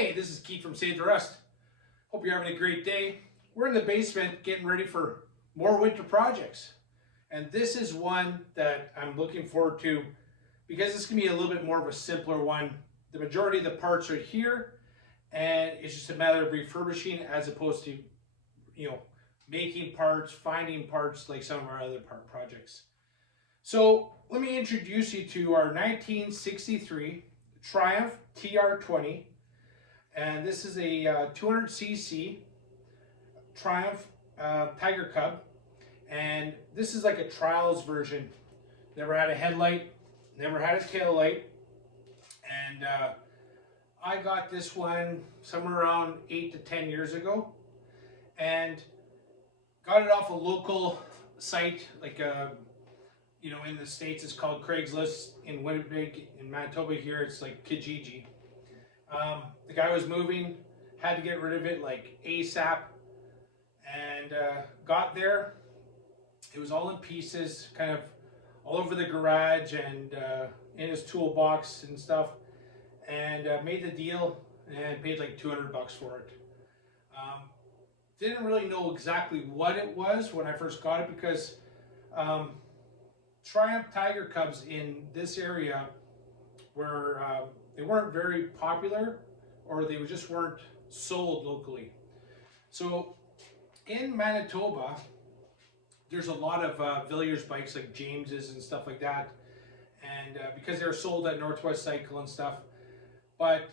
Hey, this is Keith from Save the Rust. Hope you're having a great day. We're in the basement getting ready for more winter projects. And this is one that I'm looking forward to because this can be a little bit more of a simpler one. The majority of the parts are here and it's just a matter of refurbishing as opposed to, making parts, finding parts like some of our other part projects. So let me introduce you to our 1963 Triumph TR20. And this is a 200cc Triumph Tiger Cub, and this is like a trials version. Never had a headlight, never had a taillight, and I got this one somewhere around 8 to 10 years ago, and got it off a local site, like in the States it's called Craigslist. In Winnipeg, in Manitoba here, it's like Kijiji. The guy was moving, had to get rid of it like ASAP, and got there. It was all in pieces, kind of all over the garage and in his toolbox and stuff, and made the deal and paid like $200 for it. Didn't really know exactly what it was when I first got it because Triumph Tiger Cubs in this area were they weren't very popular, or they just weren't sold locally. So in Manitoba, there's a lot of Villiers bikes like James's and stuff like that, and because they're sold at Northwest Cycle and stuff. But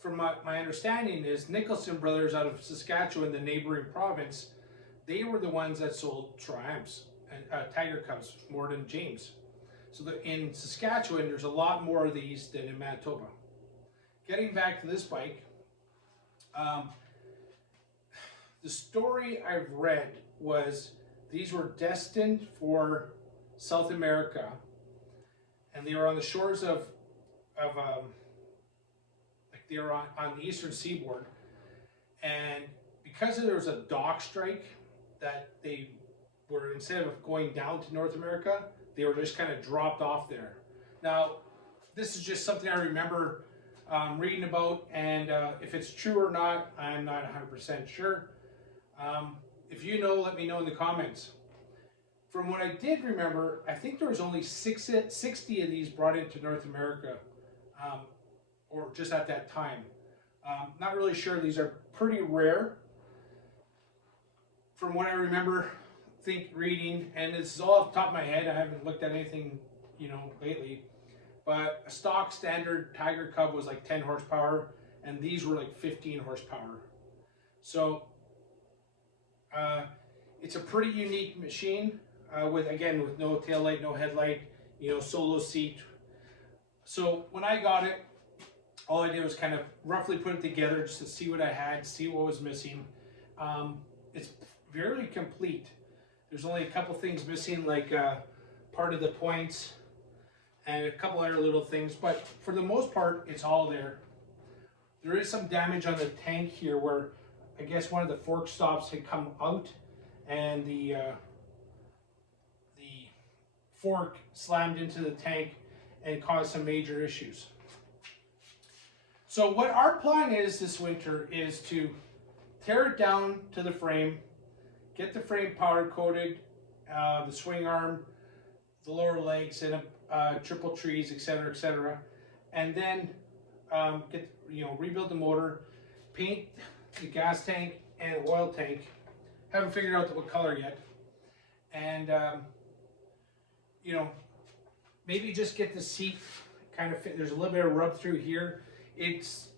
from my understanding is Nicholson Brothers out of Saskatchewan, the neighboring province, they were the ones that sold Triumphs and Tiger Cubs more than James. So in Saskatchewan, there's a lot more of these than in Manitoba. Getting back to this bike, the story I've read was these were destined for South America, and they were on the shores of like they were on the eastern seaboard, and because there was a dock strike, that they were, instead of going down to North America, they were just kind of dropped off there. Now, this is just something I remember reading about, and if it's true or not, I'm not 100% sure. If you know, let me know in the comments. From what I did remember, I think there was only 60 of these brought into North America, or just at that time. Not really sure. These are pretty rare. From what I remember, reading, and this is all off the top of my head, I haven't looked at anything, lately, but a stock standard Tiger Cub was like 10 horsepower, and these were like 15 horsepower. So it's a pretty unique machine, with no taillight, no headlight, solo seat. So when I got it, all I did was kind of roughly put it together just to see what I had, see what was missing. It's very complete. There's only a couple things missing, like part of the points and a couple other little things, but for the most part, it's all there. There is some damage on the tank here where I guess one of the fork stops had come out, and the fork slammed into the tank and caused some major issues. So what our plan is this winter is to tear it down to the frame, get the frame powder coated, the swing arm, the lower legs, and triple trees, etc., and then rebuild the motor, paint the gas tank and oil tank. Haven't figured out what color yet, and maybe just get the seat kind of fit. There's a little bit of rub through here. It's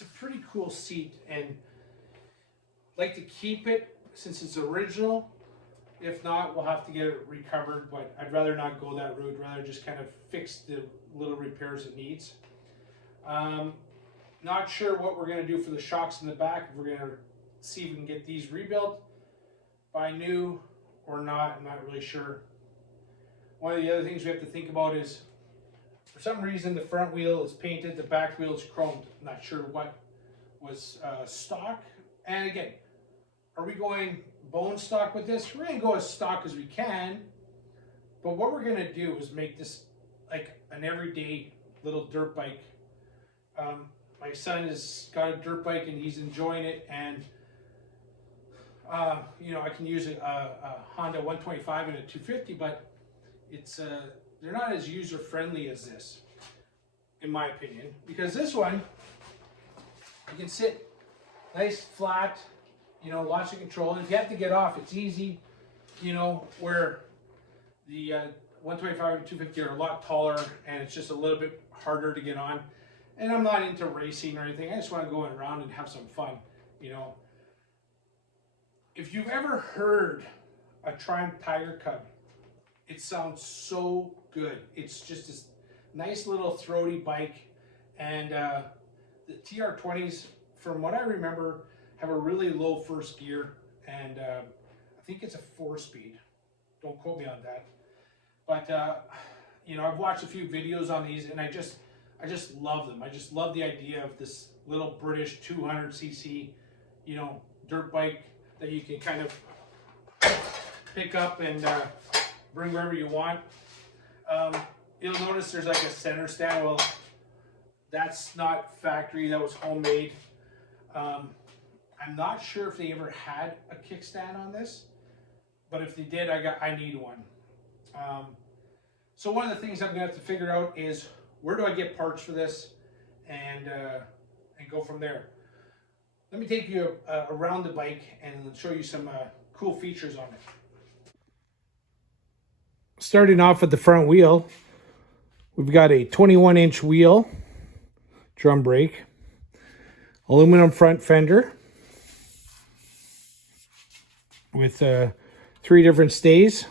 a pretty cool seat, and like to keep it since it's original. If not, we'll have to get it recovered, but I'd rather not go that route, rather just kind of fix the little repairs it needs. Not sure what we're going to do for the shocks in the back. If we're going to see if we can get these rebuilt, buy new or not, I'm not really sure. One of the other things we have to think about is, for some reason, the front wheel is painted, the back wheel is chromed. I'm not sure what was stock. And again, are we going bone stock with this? We're going to go as stock as we can, but what we're going to do is make this like an everyday little dirt bike. my son has got a dirt bike and he's enjoying it, and you know, I can use a Honda 125 and a 250, but it's they're not as user friendly as this, in my opinion, because this one you can sit nice flat, you know, lots of control, and if you have to get off, it's easy, you know, where the 125 and 250 are a lot taller and it's just a little bit harder to get on. And I'm not into racing or anything. I just want to go around and have some fun, you know. If you've ever heard a Triumph Tiger Cub, it sounds so good. It's just this nice little throaty bike, and the TR20s, from what I remember, have a really low first gear, and I think it's a 4-speed. Don't quote me on that. But you know, I've watched a few videos on these, and I just love them. I just love the idea of this little British 200cc, you know, dirt bike that you can kind of pick up and bring wherever you want. You'll notice there's like a center stand. Well, that's not factory, that was homemade. I'm not sure if they ever had a kickstand on this, but if they did, I need one. So one of the things I'm gonna have to figure out is, where do I get parts for this, and go from there. Let me take you around the bike and show you some cool features on it. Starting off at the front wheel, we've got a 21-inch wheel, drum brake, aluminum front fender with 3 different stays.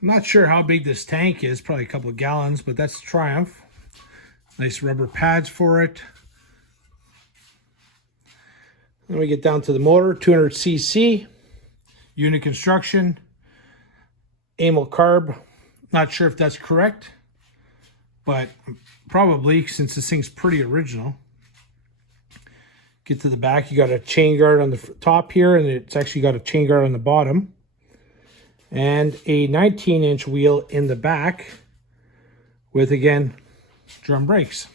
I'm not sure how big this tank is, probably a couple of gallons, but that's Triumph. Nice rubber pads for it. Then we get down to the motor, 200cc, unit construction, amyl carb. Not sure if that's correct, but probably, since this thing's pretty original. Get to the back, you got a chain guard on the top here, and it's actually got a chain guard on the bottom. And a 19-inch wheel in the back with, again, drum brakes.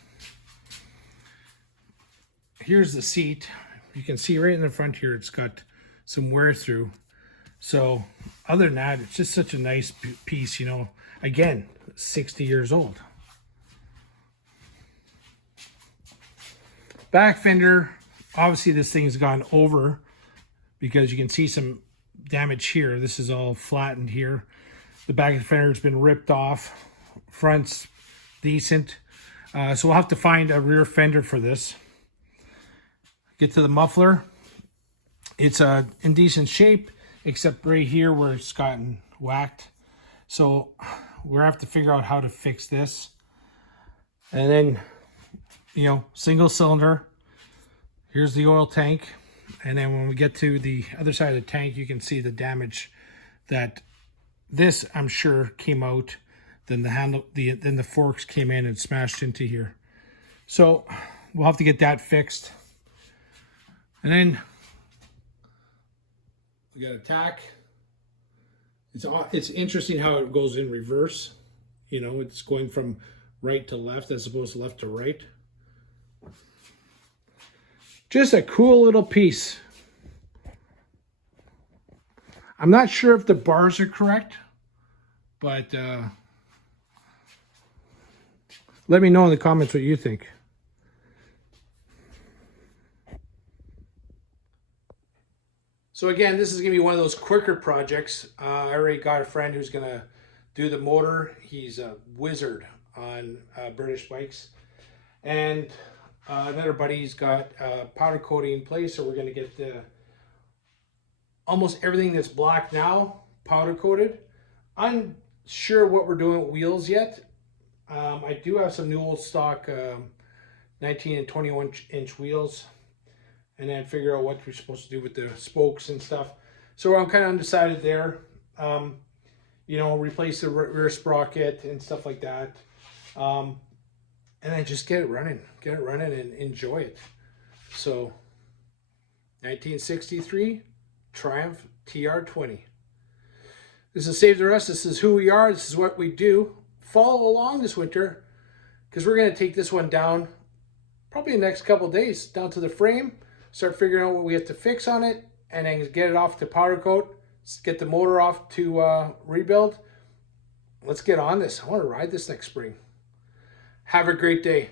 Here's the seat. You can see right in the front here, it's got some wear through. So other than that, it's just such a nice piece, you know. Again, 60 years old. Back fender, obviously this thing's gone over because you can see some damage here. This is all flattened here. The back of the fender has been ripped off. Front's decent. So we'll have to find a rear fender for this. Get to the muffler. It's in decent shape, except right here where it's gotten whacked. So we'll have to figure out how to fix this. And then, you know, single cylinder. Here's the oil tank. And then when we get to the other side of the tank, you can see the damage that this, I'm sure, came out. Then the handle, then the forks came in and smashed into here. So we'll have to get that fixed. And then we got a tack. It's interesting how it goes in reverse. You know, it's going from right to left as opposed to left to right. Just a cool little piece. I'm not sure if the bars are correct, but let me know in the comments what you think. So again, this is going to be one of those quicker projects. I already got a friend who's going to do the motor. He's a wizard on British bikes. And another buddy's got powder coating in place, so we're going to get almost everything that's black now powder coated. I'm sure what we're doing with wheels yet. I do have some new old stock 19 and 21-inch wheels, and then figure out what we're supposed to do with the spokes and stuff. So I'm kind of undecided there. You know, replace the rear sprocket and stuff like that. And then just get it running and enjoy it. So 1963 Triumph TR20. This is Save the Rust. This is who we are. This is what we do. Follow along this winter. because we're going to take this one down probably the next couple days, down to the frame, start figuring out what we have to fix on it, and then get it off to powder coat, get the motor off to rebuild. Let's get on this. I want to ride this next spring. Have a great day.